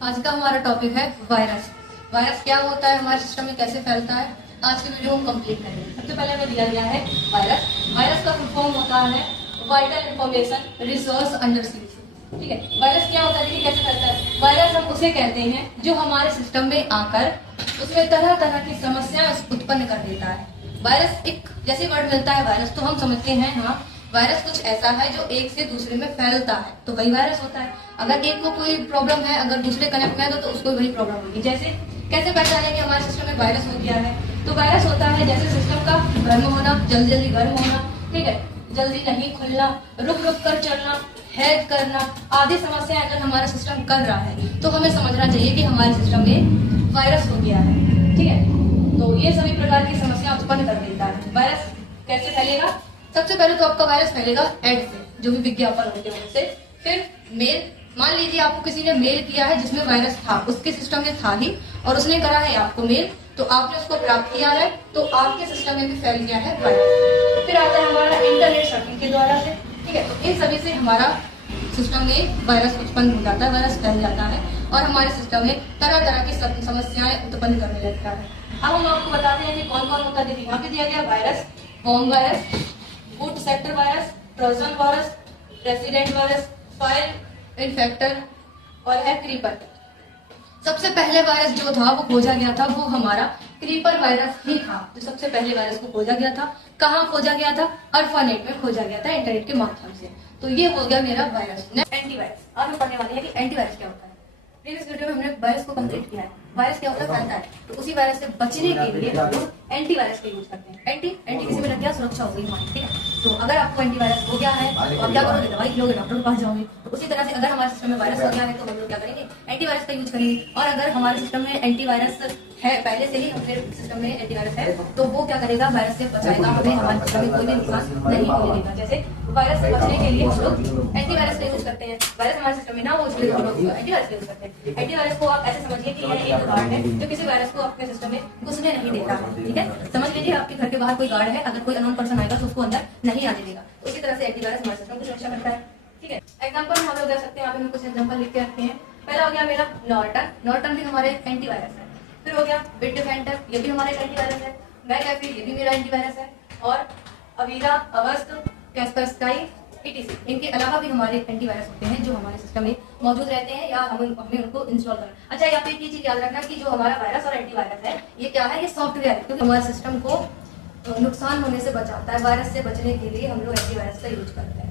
आज का हमारा टॉपिक है वायरस। वायरस क्या होता है, हमारे सिस्टम में कैसे फैलता है, आज की वीडियो हम कंप्लीट करेंगे। सबसे पहले हमें दिया गया है वायरस। वायरस का फुल फॉर्म होता है vital information resource under series. ठीक है, वायरस क्या होता है, देखिए कैसे फैलता है। वायरस हम उसे कहते हैं जो हमारे सिस्टम में आकर उसमें तरह तरह की समस्याएं उत्पन्न कर देता है। वायरस एक जैसे वर्ड मिलता है वायरस, तो हम समझते हैं हाँ वायरस कुछ ऐसा है जो एक से दूसरे में फैलता है, तो वही वायरस होता है। अगर एक को कोई प्रॉब्लम है, अगर दूसरे कनेक्ट में है तो उसको वही प्रॉब्लम होगी। जैसे कैसे पहचानेंगे हमारे सिस्टम में वायरस हो गया है, तो वायरस होता है जैसे सिस्टम का गर्म होना, जल्दी जल्दी गर्म होना, ठीक है, जल्दी नहीं खुलना, रुक रुक कर चलना, हैक करना आदि समस्याएं अगर हमारा सिस्टम कर रहा है तो हमें समझना चाहिए कि हमारे सिस्टम में वायरस हो गया है। ठीक है, तो ये सभी प्रकार की समस्या उत्पन्न कर देता है। वायरस कैसे फैलेगा, सबसे पहले तो आपका वायरस फैलेगा एड से, जो भी विज्ञापन होते हैं उनसे। फिर मेल, मान लीजिए आपको किसी ने मेल किया है जिसमें वायरस था, उसके सिस्टम में था ही और उसने करा है आपको मेल, तो आपने उसको प्राप्त किया है तो आपके सिस्टम में भी फैल गया है वायरस। फिर आता है हमारा इंटरनेट सर्फिंग के द्वारा से। ठीक है, तो इन सभी से हमारा सिस्टम में वायरस उत्पन्न हो जाता है, वायरस फैल जाता है और हमारे सिस्टम में तरह तरह की समस्याएं उत्पन्न करने लगता है। अब हम आपको बताते हैं कि कौन कौन होता है। देखिए यहाँ पे दिया गया virus, home virus, boot sector virus, Trojan virus, resident virus, file infector और है क्रीपर। सबसे पहले वायरस जो था वो खोजा गया था वो हमारा क्रीपर वायरस ही था, जो सबसे पहले वायरस को खोजा गया था। कहाँ खोजा गया था, अल्फानेट में खोजा गया था, इंटरनेट के माध्यम से। तो ये हो गया मेरा वायरस। एंटीवायरस, आज हम पढ़ने वाले हैं कि एंटीवायरस क्या होता है। प्रीवियस वीडियो में हमने वायरस को कंप्लीट किया है। वायरस क्या होता है, फैलता है, तो उसी वायरस से बचने के लिए हम लोग एंटीवायरस का यूज करते हैं। एंटी किसी में लग गया, सुरक्षा हो गई हमारी। ठीक है, तो अगर आपको एंटीवायरस हो गया है तो आप क्या करोगे, दवाई लोगे, डॉक्टर के पास जाओगे। तो उसी तरह से अगर हमारे सिस्टम में वायरस हो गया है तो हम लोग क्या करेंगे, एंटीवायरस का यूज करेंगे। और अगर हमारे सिस्टम में एंटीवायरस है पहले से ही, फिर सिस्टम में एंटीवायरस है तो वो क्या करेगा, वायरस से बचाएगा हमें, हमारे सिस्टम में कोई भी नुकसान नहीं होने देगा। जैसे वायरस से बचने के लिए हम लोग एंटीवायरस का यूज करते हैं। वायरस हमारे सिस्टम में ना हो इसलिए हम लोग एंटीवायरस का यूज करते हैं। एंटीवायरस को आप ऐसे समझिए कि यह एक गार्ड है जो किसी वायरस को अपने सिस्टम में घुसने नहीं देता है। ठीक है, समझ लीजिए आपके घर के बाहर कोई गार्ड है, अगर कोई अननोन पर्सन आएगा तो उसको अंदर नहीं आने देगा। उसी तरह से एंटीवायरस हमारे सिस्टम को सुरक्षा करता है। ठीक है, एग्जांपल हम लोग दे सकते हैं, यहाँ पे हम कुछ एग्जांपल लिख के रखते हैं। पहला हो गया मेरा नॉर्टन। नॉर्टन भी हमारे एंटीवायरस है। फिर हो गया बिटडिफेंडर, ये भी हमारे एंटीवायरस है। मैकएफी, ये भी मेरा एंटीवायरस है। और अवीरा, अवस्त, कैस्परस्काई, ETC, इनके अलावा भी हमारे एंटीवायरस होते हैं जो हमारे सिस्टम में मौजूद रहते हैं या हमें उनको इंस्टॉल करना। अच्छा, यहाँ पे एक चीज याद रखना कि जो हमारा वायरस और एंटीवायरस है ये क्या है, ये सॉफ्टवेयर है, क्योंकि हमारे सिस्टम को नुकसान होने से बचाता है। वायरस से बचने के लिए हम लोग एंटीवायरस का यूज करते हैं।